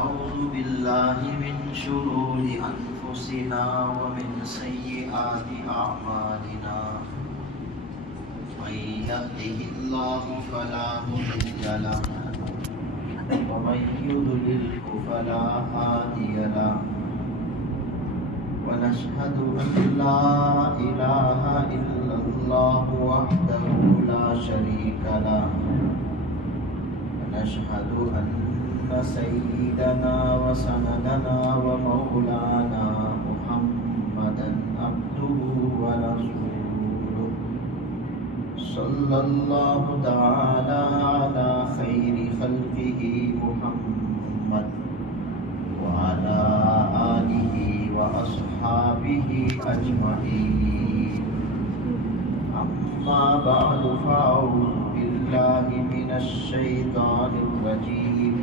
ونعوذ بالله من شرور أنفسنا ومن سيئات أعمالنا من يهده الله فلا مضل له ومن يضلله فلا هادي له ونشهد أن لا إله إلا الله وحده لا شريك له ونشهد أن سيدنا وسندنا ومولانا محمدا عبده ورسوله صلى الله تعالى على خير خلقه محمد وعلى آله وأصحابه أجمعين أما بعد فأعوذ بالله من الشيطان الرجيم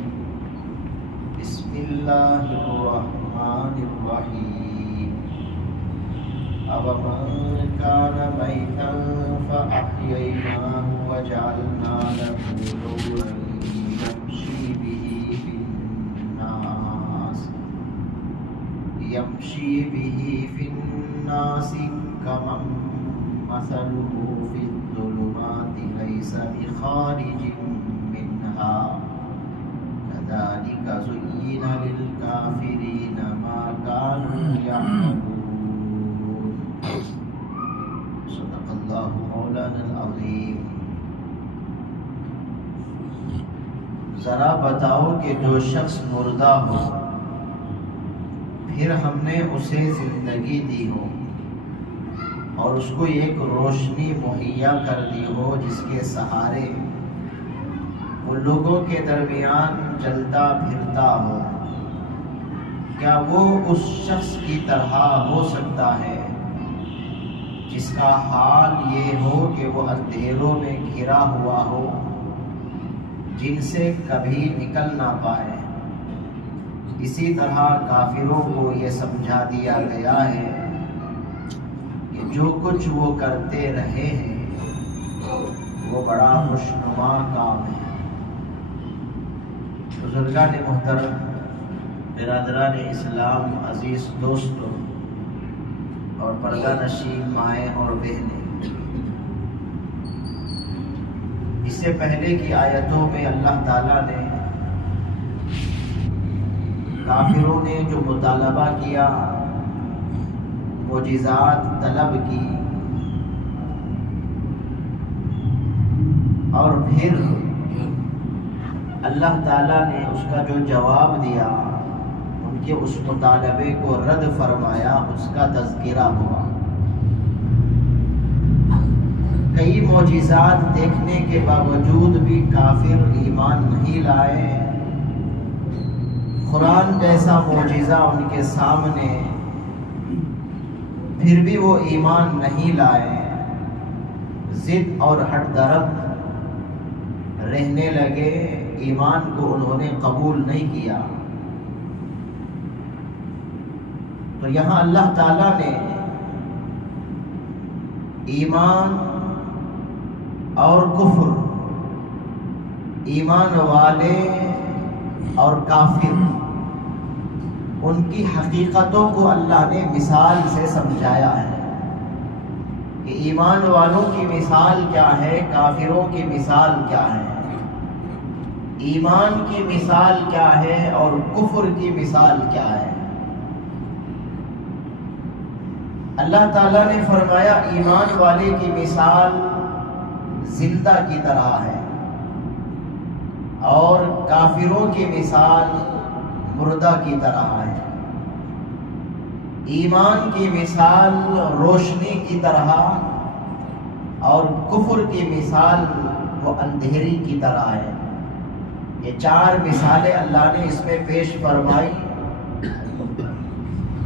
بسم الله الرحمن الرحيم أَوَمَنْ كَانَ مَيْتًا فَأَحْيَيْنَاهُ وَجَعَلْنَا لَهُ نُورًا يَمْشِي بِهِ في الناس كمن مثله في الظلمات ليس بخارج منها كذلك زين للكافرين ما كانوا يعملون صدق الله مولانا العظيم. ذرا بتاؤ کہ جو شخص مردہ ہو پھر ہم نے اسے زندگی دی ہو اور اس کو ایک روشنی مہیا کر دی ہو جس کے سہارے وہ لوگوں کے درمیان چلتا پھرتا ہو، کیا وہ اس شخص کی طرح ہو سکتا ہے جس کا حال یہ ہو کہ وہ اندھیروں میں گھرا ہوا ہو جن سے کبھی نکل نہ پائے؟ اسی طرح کافروں کو یہ سمجھا دیا گیا ہے کہ جو کچھ وہ کرتے رہے ہیں وہ بڑا خوشنما کام ہے. بزرگان محترم، برادران اسلام، عزیز دوستوں اور پردہ نشین مائیں اور بہنیں، اس سے پہلے کی آیتوں میں اللہ تعالیٰ نے کافروں نے جو مطالبہ کیا، معجزات طلب کی، اور پھر اللہ تعالیٰ نے اس کا جو جواب دیا، ان کے اس مطالبے کو رد فرمایا، اس کا تذکرہ ہوا. کئی معجزات دیکھنے کے باوجود بھی کافر ایمان نہیں لائے. قرآن جیسا معجزہ ان کے سامنے، پھر بھی وہ ایمان نہیں لائے، ضد اور ہٹ درد رہنے لگے، ایمان کو انہوں نے قبول نہیں کیا. تو یہاں اللہ تعالیٰ نے ایمان اور کفر، ایمان والے اور کافر، ان کی حقیقتوں کو اللہ نے مثال سے سمجھایا ہے کہ ایمان والوں کی مثال کیا ہے، کافروں کی مثال کیا ہے، ایمان کی مثال کیا ہے اور کفر کی مثال کیا ہے. اللہ تعالیٰ نے فرمایا ایمان والے کی مثال زندہ کی طرح ہے اور کافروں کی مثال مردہ کی طرح ہے. ایمان کی مثال روشنی کی طرح اور کفر کی مثال وہ اندھیری کی طرح ہے. یہ چار مثالیں اللہ نے اس میں پیش فرمائی.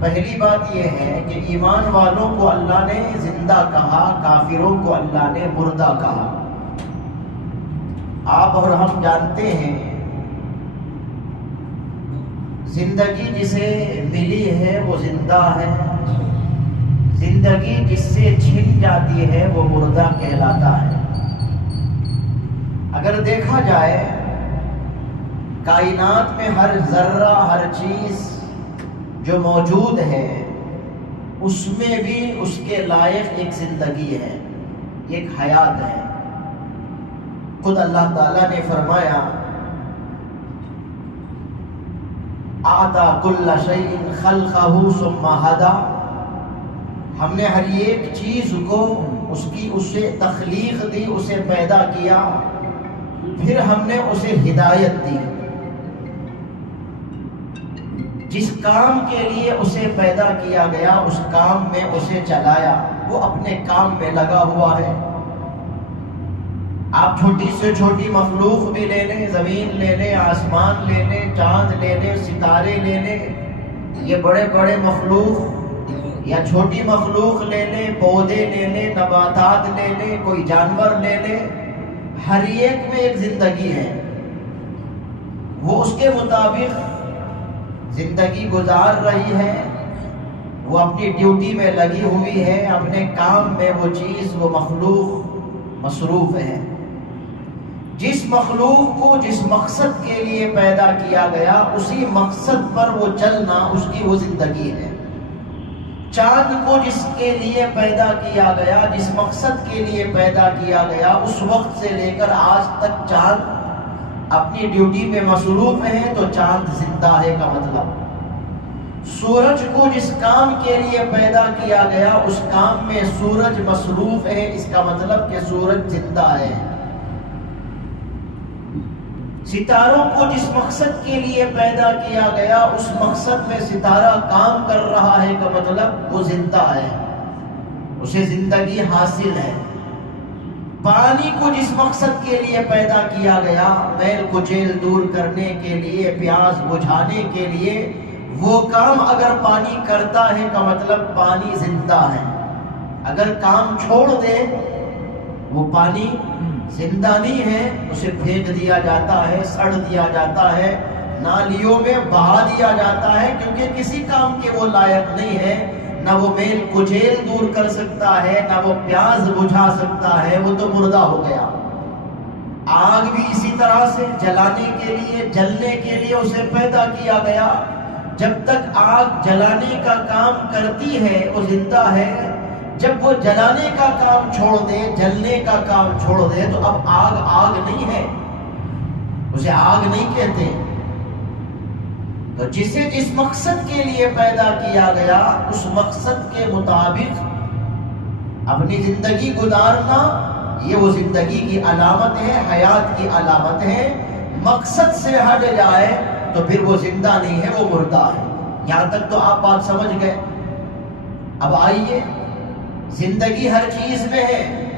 پہلی بات یہ ہے کہ ایمان والوں کو اللہ نے زندہ کہا، کافروں کو اللہ نے مردہ کہا. آپ اور ہم جانتے ہیں زندگی جسے ملی ہے وہ زندہ ہے، زندگی جس سے چھن جاتی ہے وہ مردہ کہلاتا ہے. اگر دیکھا جائے کائنات میں ہر ذرہ، ہر چیز جو موجود ہے اس میں بھی اس کے لائق ایک زندگی ہے، ایک حیات ہے۔ خود اللہ تعالیٰ نے فرمایا اعطى كل شيء خلقه ثم هدى، ہم نے ہر ایک چیز کو اسے تخلیق دی، اسے پیدا کیا، پھر ہم نے اسے ہدایت دی۔ جس کام کے لیے اسے پیدا کیا گیا اس کام میں اسے چلایا، وہ اپنے کام میں لگا ہوا ہے۔ آپ چھوٹی سے چھوٹی مخلوق بھی لے لیں، زمین لے لیں، آسمان لے لیں، چاند لے لیں، ستارے لے لیں، یہ بڑے بڑے مخلوق، یا چھوٹی مخلوق لے لیں، پودے لے لیں، نباتات لے لیں، کوئی جانور لے لیں، ہر ایک میں ایک زندگی ہے، وہ اس کے مطابق زندگی گزار رہی ہے، وہ اپنی ڈیوٹی میں لگی ہوئی ہے، اپنے کام میں وہ چیز، وہ مخلوق مصروف ہے۔ جس مخلوق کو جس مقصد کے لیے پیدا کیا گیا اسی مقصد پر وہ چلنا اس کی وہ زندگی ہے۔ چاند کو جس کے لیے پیدا کیا گیا، جس مقصد کے لیے پیدا کیا گیا، اس وقت سے لے کر آج تک چاند اپنی ڈیوٹی میں مصروف ہے، تو چاند زندہ ہے کا مطلب۔ سورج کو جس کام کے لیے پیدا کیا گیا اس کام میں سورج مصروف ہے، اس کا مطلب کہ سورج زندہ ہے۔ ستاروں کو جس مقصد کے لیے پیدا کیا گیا اس مقصد میں ستارہ کام کر رہا ہے کا مطلب وہ زندہ ہے، اسے زندگی حاصل ہے۔ پانی کو جس مقصد کے لیے پیدا کیا گیا، میل کچیل دور کرنے کے لیے، پیاس بجھانے کے لیے، وہ کام اگر پانی کرتا ہے کا مطلب پانی زندہ ہے۔ اگر کام چھوڑ دے وہ پانی زندہ نہیں ہے، اسے پھینک دیا جاتا ہے، سڑ دیا جاتا ہے، نالیوں میں بہا دیا جاتا ہے، کیونکہ کسی کام کے وہ لائق نہیں ہے، نہ وہ میل کچیل دور کر سکتا ہے، نہ وہ پیاس بجھا سکتا ہے، وہ تو مردہ ہو گیا۔ آگ بھی اسی طرح سے جلانے کے لیے، جلنے کے لیے اسے پیدا کیا گیا، جب تک آگ جلانے کا کام کرتی ہے وہ زندہ ہے، جب وہ جلانے کا کام چھوڑ دے، جلنے کا کام چھوڑ دے تو اب آگ آگ نہیں ہے، اسے آگ نہیں کہتے۔ تو جسے جس مقصد کے لیے پیدا کیا گیا اس مقصد کے مطابق اپنی زندگی گزارنا، یہ وہ زندگی کی علامت ہے، حیات کی علامت ہے۔ مقصد سے ہٹ جائے تو پھر وہ زندہ نہیں ہے، وہ مردہ ہے۔ یہاں تک تو آپ بات سمجھ گئے۔ اب آئیے، زندگی ہر چیز میں ہے۔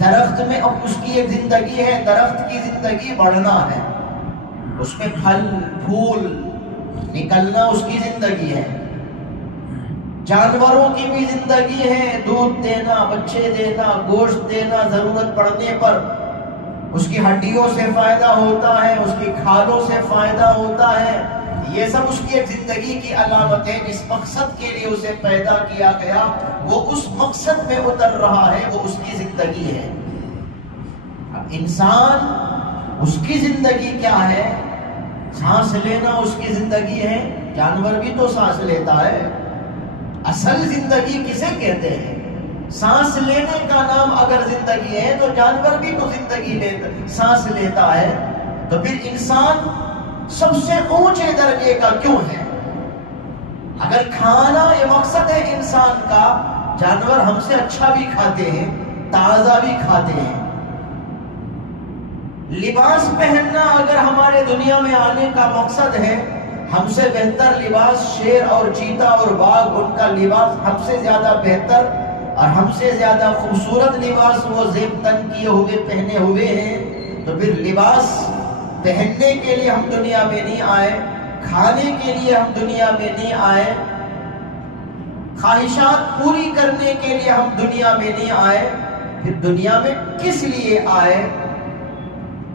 درخت میں اب اس کی ایک زندگی ہے، درخت کی زندگی بڑھنا ہے، اس میں پھل پھول نکلنا اس کی زندگی ہے۔ جانوروں کی بھی زندگی ہے، دودھ دینا، بچے دینا، گوشت دینا، ضرورت پڑنے پر اس کی ہڈیوں سے فائدہ ہوتا ہے، اس کی کھالوں سے فائدہ ہوتا ہے، یہ سب اس کی ایک زندگی کی علامت ہے۔ جس مقصد کے لیے اسے پیدا کیا گیا وہ اس مقصد میں اتر رہا ہے، وہ اس کی زندگی ہے۔ اب انسان، اس کی زندگی کیا ہے؟ سانس لینا اس کی زندگی ہے، جانور بھی تو سانس لیتا ہے۔ اصل زندگی کسے کہتے ہیں؟ سانس لینے کا نام اگر زندگی ہے تو جانور بھی تو زندگی سانس لیتا ہے، تو پھر انسان سب سے اونچے درجے کا کیوں ہے؟ اگر کھانا یہ مقصد ہے انسان کا، جانور ہم سے اچھا بھی کھاتے ہیں، تازہ بھی کھاتے ہیں۔ لباس پہننا اگر ہمارے دنیا میں آنے کا مقصد ہے، ہم سے بہتر لباس شیر اور چیتا اور باغ، ان کا لباس ہم سے زیادہ بہتر اور ہم سے زیادہ خوبصورت لباس وہ زیب تن کیے ہوئے پہنے ہوئے ہیں، تو پھر لباس پہننے کے لیے ہم دنیا میں نہیں آئے، کھانے کے لیے ہم دنیا میں نہیں آئے، خواہشات پوری کرنے کے لیے ہم دنیا میں نہیں آئے، پھر دنیا میں کس لیے آئے؟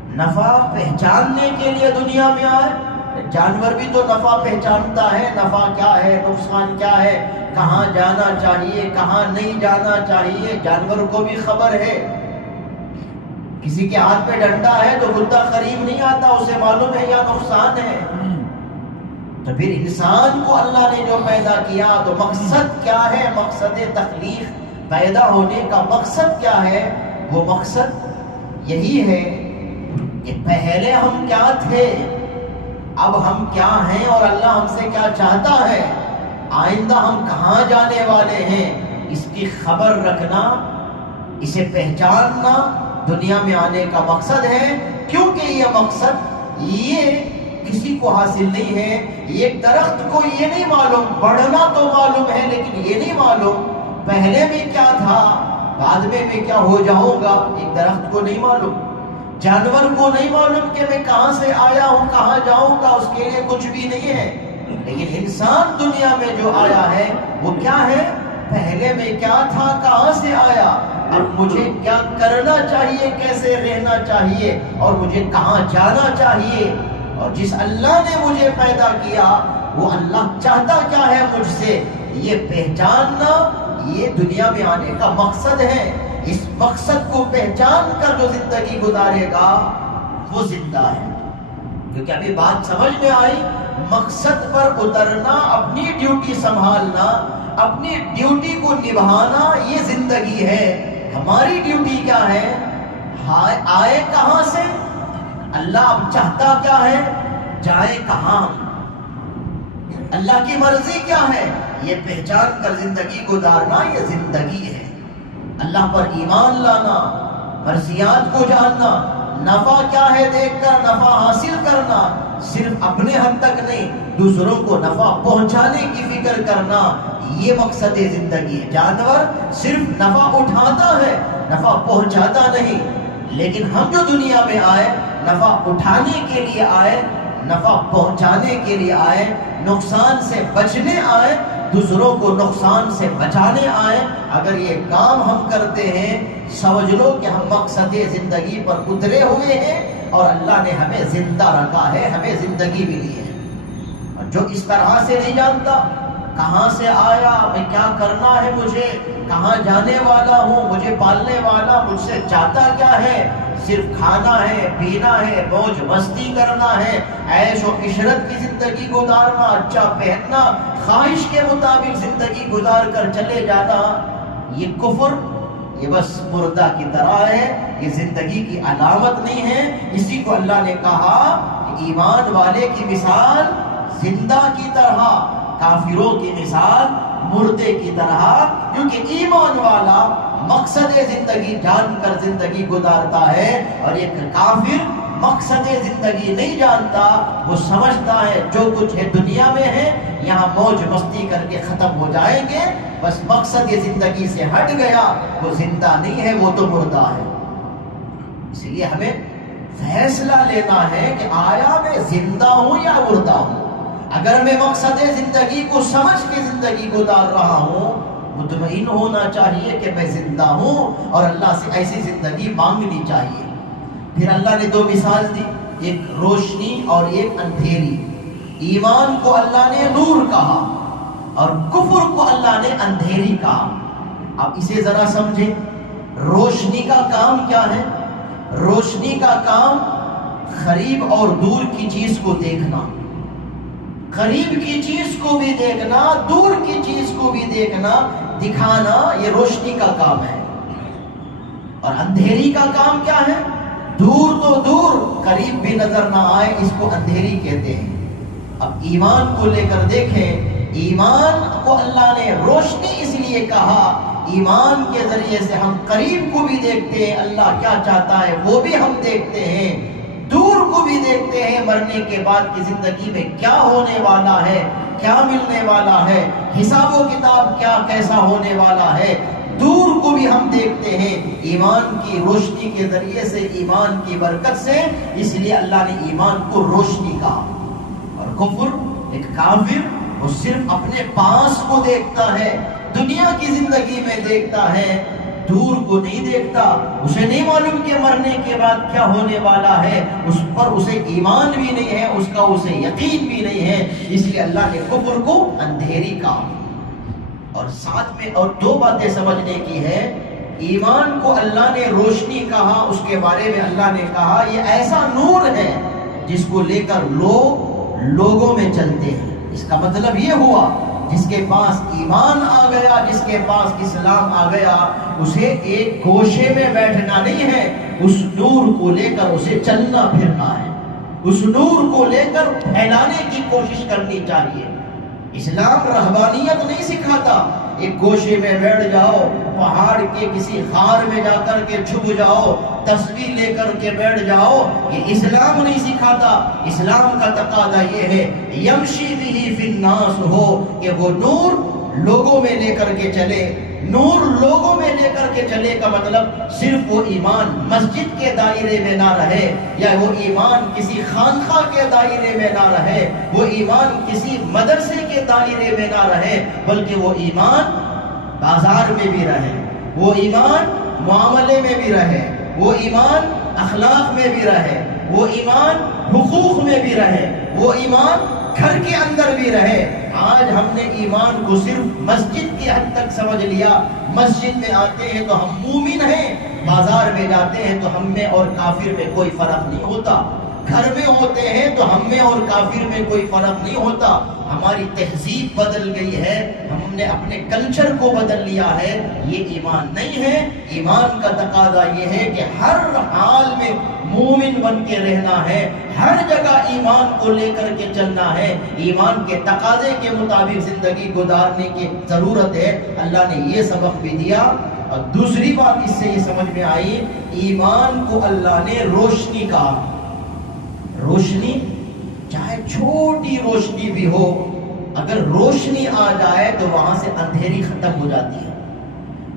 نفع پہچاننے کے لیے دنیا میں آئے۔ جانور بھی تو نفع پہچانتا ہے، نفع کیا ہے، نقصان کیا ہے، کہاں جانا چاہیے، کہاں نہیں جانا چاہیے، جانور کو بھی خبر ہے۔ کسی کے ہاتھ پہ ڈنڈا ہے تو کتا قریب نہیں آتا، اسے معلوم ہے یا نقصان ہے۔ تو پھر انسان کو اللہ نے جو پیدا کیا تو مقصد کیا ہے؟ مقصد تخلیق، پیدا ہونے کا مقصد کیا ہے؟ وہ مقصد یہی ہے کہ پہلے ہم کیا تھے، اب ہم کیا ہیں، اور اللہ ہم سے کیا چاہتا ہے، آئندہ ہم کہاں جانے والے ہیں، اس کی خبر رکھنا، اسے پہچاننا دنیا میں آنے کا مقصد ہے۔ کیونکہ یہ مقصد یہ کسی کو حاصل نہیں ہے۔ ایک درخت کو یہ نہیں معلوم، بڑھنا تو معلوم ہے لیکن یہ نہیں معلوم پہلے میں کیا تھا، بعد میں کیا ہو جاؤں گا، ایک درخت کو نہیں معلوم۔ جانور کو نہیں معلوم کہ میں کہاں سے آیا ہوں، کہاں جاؤں گا، اس کے لیے کچھ بھی نہیں ہے۔ لیکن انسان دنیا میں جو آیا ہے وہ کیا ہے؟ پہلے میں کیا تھا، کہاں سے آیا، اب مجھے کیا کرنا چاہیے، کیسے رہنا چاہیے، اور مجھے کہاں جانا چاہیے۔ اور جس اللہ نے مجھے پیدا کیا وہ اللہ چاہتا کیا ہے مجھ سے، یہ پہچاننا یہ دنیا میں آنے کا مقصد ہے۔ اس مقصد کو پہچان کر جو زندگی گزارے گا وہ زندہ ہے۔ کیونکہ ابھی بات سمجھ میں آئی، مقصد پر اترنا، اپنی ڈیوٹی سنبھالنا، اپنی ڈیوٹی کو نبھانا، یہ زندگی ہے۔ ہماری ڈیوٹی کیا ہے؟ آئے کہاں سے، اللہ اب چاہتا کیا ہے، جائے کہاں، اللہ کی مرضی کیا ہے، یہ پہچان کر زندگی گزارنا یہ زندگی ہے۔ اللہ پر ایمان لانا، مرضیات کو جاننا، نفع کیا ہے دیکھ کر نفع حاصل کرنا، صرف اپنے حد تک نہیں دوسروں کو نفع پہنچانے کی فکر کرنا، یہ مقصد زندگی ہے۔ جانور صرف نفع اٹھاتا ہے، نفع پہنچاتا نہیں۔ لیکن ہم جو دنیا میں آئے نفع اٹھانے کے لیے آئے، نفع پہنچانے کے لیے آئے، نقصان سے بچنے آئے، دوسروں کو نقصان سے بچانے آئے۔ اگر یہ کام ہم کرتے ہیں سمجھ لو کہ ہم مقصد زندگی پر اترے ہوئے ہیں اور اللہ نے ہمیں زندہ رکھا ہے، ہمیں زندگی ملی ہے۔ اور جو اس طرح سے نہیں جانتا کہاں سے آیا، میں کیا کرنا ہے، مجھے کہاں جانے والا ہوں، مجھے پالنے والا مجھ سے چاہتا کیا ہے، صرف کھانا ہے، پینا ہے، موج مستی کرنا ہے، عیش و عشرت کی زندگی گزارنا، اچھا پہننا، خواہش کے مطابق زندگی گزار کر چلے جانا، یہ کفر، یہ بس مردہ کی طرح ہے، یہ زندگی کی علامت نہیں ہے۔ اسی کو اللہ نے کہا کہ ایمان والے کی مثال زندہ کی طرح، کافروں کی مثال مردے کی طرح، کیونکہ ایمان والا مقصد زندگی جان کر زندگی گزارتا ہے، اور ایک کافر مقصد زندگی نہیں جانتا، وہ سمجھتا ہے جو کچھ ہے دنیا میں ہے یہاں موج مستی کر کے ختم ہو جائیں گے، بس مقصد زندگی سے ہٹ گیا، وہ زندہ نہیں ہے، وہ تو مردہ ہے۔ اس لیے ہمیں فیصلہ لینا ہے کہ آیا میں زندہ ہوں یا مردہ ہوں۔ اگر میں مقصد زندگی کو سمجھ کے زندگی گزار رہا ہوں، مطمئن ہونا چاہیے کہ میں زندہ ہوں، اور اللہ سے ایسی زندگی مانگنی چاہیے۔ پھر اللہ نے دو مثال دی، ایک روشنی اور ایک اندھیری۔ ایمان کو اللہ نے نور کہا اور کفر کو اللہ نے اندھیری کہا۔ اب اسے ذرا سمجھیں، روشنی کا کام کیا ہے؟ روشنی کا کام قریب اور دور کی چیز کو دیکھنا، قریب کی چیز کو بھی دیکھنا، دور کی چیز کو بھی دیکھنا، دکھانا، یہ روشنی کا کام ہے۔ اور اندھیری کا کام کیا ہے؟ دور تو دور، قریب بھی نظر نہ آئے، اس کو اندھیری کہتے ہیں۔ اب ایمان کو لے کر دیکھیں، ایمان کو اللہ نے روشنی اس لیے کہا، ایمان کے ذریعے سے ہم قریب کو بھی دیکھتے ہیں، اللہ کیا چاہتا ہے وہ بھی ہم دیکھتے ہیں، دور کو بھی دیکھتے ہیں، مرنے کے بعد کی زندگی میں کیا ہونے والا ہے، کیا ملنے والا ہے، حساب و کتاب کیا کیسا ہونے والا ہے، دور کو بھی ہم دیکھتے ہیں۔ ایمان کی روشنی کے ذریعے سے، ایمان کی برکت سے، اس لیے اللہ نے ایمان کو روشنی کہا۔ اور کفر، ایک کافر، وہ صرف اپنے پاس کو دیکھتا ہے، دنیا کی زندگی میں دیکھتا ہے، دور کو نہیں دیکھتا، اسے نہیں معلوم کہ مرنے کے بعد کیا ہونے والا ہے، اس پر اسے ایمان بھی نہیں ہے، اس کا اسے یقین بھی نہیں ہے، اس لیے اللہ نے کفر کو اندھیری کہا۔ اور ساتھ میں اور دو باتیں سمجھنے کی ہے، ایمان کو اللہ نے روشنی کہا، اس کے بارے میں اللہ نے کہا یہ ایسا نور ہے جس کو لے کر لوگ لوگوں میں چلتے ہیں۔ اس کا مطلب یہ ہوا جس کے پاس ایمان آ گیا، جس کے پاس اسلام آ گیا، اسے ایک گوشے میں بیٹھنا نہیں ہے، اس نور کو لے کر اسے چلنا پھرنا ہے، اس نور کو لے کر پھیلانے کی کوشش کرنی چاہیے۔ اسلام رہبانیت نہیں سکھاتا، ایک گوشے میں بیٹھ جاؤ، پہاڑ کے کسی خار میں جا کر کے چھپ جاؤ، تصویر لے کر کے بیٹھ جاؤ، یہ اسلام نہیں سکھاتا۔ اسلام کا تقاضا یہ ہے یمشی بہ فی الناس ہو، کہ وہ نور لوگوں میں لے کر کے چلے۔ نور لوگوں میں لے کر کے چلے کا مطلب صرف وہ ایمان مسجد کے دائرے میں نہ رہے، یا وہ ایمان کسی خانقاہ کے دائرے میں نہ رہے، وہ ایمان کسی مدرسے کے دائرے میں نہ رہے، بلکہ وہ ایمان بازار میں بھی رہے، وہ ایمان معاملے میں بھی رہے، وہ ایمان اخلاق میں بھی رہے، وہ ایمان حقوق میں بھی رہے، وہ ایمان گھر کے اندر بھی رہے۔ آج ہم نے ایمان کو صرف مسجد کی حد تک سمجھ لیا، مسجد میں آتے ہیں تو ہم مومن ہیں، بازار میں جاتے ہیں تو ہم میں اور کافر میں کوئی فرق نہیں ہوتا، گھر میں ہوتے ہیں تو ہم میں اور کافر میں کوئی فرق نہیں ہوتا۔ ہماری تہذیب بدل گئی ہے، ہم نے اپنے کلچر کو بدل لیا ہے، یہ ایمان نہیں ہے۔ ایمان کا تقاضا یہ ہے کہ ہر حال میں مومن بن کے رہنا ہے، ہر جگہ ایمان کو لے کر کے چلنا ہے، ایمان کے تقاضے کے مطابق زندگی گزارنے کی ضرورت ہے۔ اللہ نے یہ سبق بھی دیا۔ اور دوسری بات اس سے یہ سمجھ میں آئی، ایمان کو اللہ نے روشنی کہا۔ روشنی چاہے چھوٹی روشنی بھی ہو، اگر روشنی آ جائے تو وہاں سے اندھیری ختم ہو جاتی ہے۔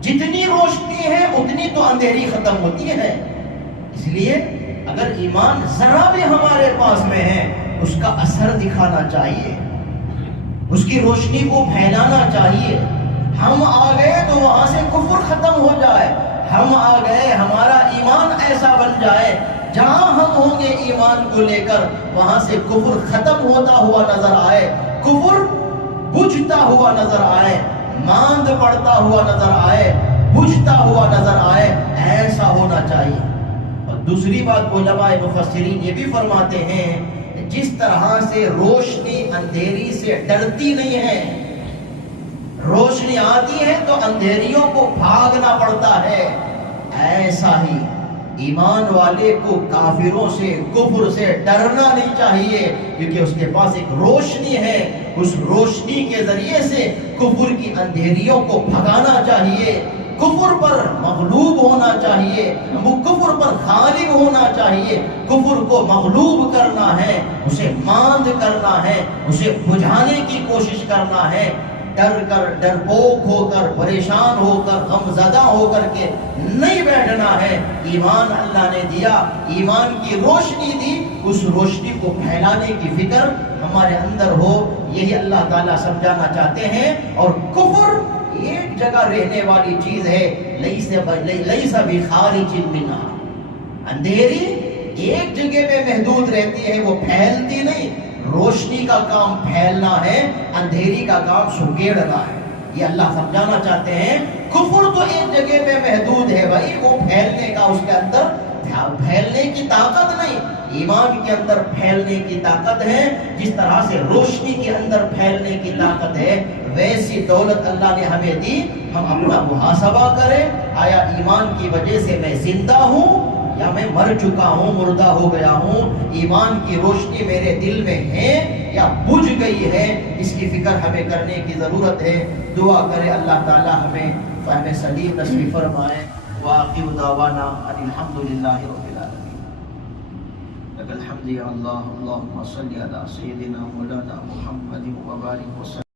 جتنی روشنی ہے اتنی تو اندھیری ختم ہوتی ہے۔ اس لیے اگر ایمان ذرا بھی ہمارے پاس میں ہے، اس کا اثر دکھانا چاہیے، اس کی روشنی کو پھیلانا چاہیے۔ ہم آ گئے تو وہاں سے کفر ختم ہو جائے، ہم آ گئے ہمارا ایمان ایسا بن جائے جہاں ہم ہوں گے ایمان کو لے کر وہاں سے کفر ختم ہوتا ہوا نظر آئے، کفر بجھتا ہوا نظر آئے، ماند پڑتا ہوا نظر آئے، بجھتا ہوا نظر آئے، ایسا ہونا چاہیے۔ اور دوسری بات علماء مفسرین یہ بھی فرماتے ہیں، جس طرح سے روشنی اندھیری سے ڈرتی نہیں ہے، روشنی آتی ہے تو اندھیریوں کو بھاگنا پڑتا ہے، ایسا ہی ایمان والے کو کافروں سے کفر سے ڈرنا نہیں چاہیے، کیونکہ اس کے پاس ایک روشنی ہے، اس روشنی کے ذریعے سے کفر کی اندھیریوں کو بھگانا چاہیے، کفر پر مغلوب ہونا چاہیے، وہ کفر پر غالب ہونا چاہیے، کفر کو مغلوب کرنا ہے، اسے ماند کرنا ہے، اسے بجھانے کی کوشش کرنا ہے۔ ڈر کر، ڈرپوک ہو کر، پریشان ہو کر، غم زدہ ہو کر کے نہیں بیٹھنا ہے۔ ایمان اللہ نے دیا، ایمان کی روشنی دی، اس روشنی کو پھیلانے کی فکر ہمارے اندر ہو، یہی اللہ تعالیٰ سمجھانا چاہتے ہیں۔ اور کفر ایک جگہ رہنے والی چیز ہے، لیس بخارج منہا، اندھیری ایک جگہ میں محدود رہتی ہے، وہ پھیلتی نہیں۔ روشنی کا کام پھیلنا ہے، اندھیری کا کام سکیڑنا ہے، یہ اللہ سمجھانا چاہتے ہیں۔ کفر تو ایک جگہ میں محدود ہے بھائی، وہ پھیلنے کا اس کے اندر پھیلنے کی طاقت نہیں، ایمان کے اندر پھیلنے کی طاقت ہے۔ جس طرح سے روشنی کے اندر پھیلنے کی طاقت ہے، ویسی دولت اللہ نے ہمیں دی۔ ہم اپنا محاسبہ کریں، آیا ایمان کی وجہ سے میں زندہ ہوں یا میں مر چکا ہوں، مردہ ہو گیا ہوں؟ ایمان کی روشنی میرے دل میں ہے یا بجھ گئی ہے؟ اس کی فکر ہمیں کرنے کی ضرورت ہے۔ دعا کرے اللہ تعالی ہمیں فہم سلیم نصیب فرمائے۔ وآخر دعوانا ان الحمدللہ رب العالمین۔ لک الحمد یا اللہ، اللہم صلی علی سیدنا مولانا محمد وبارک وسلم۔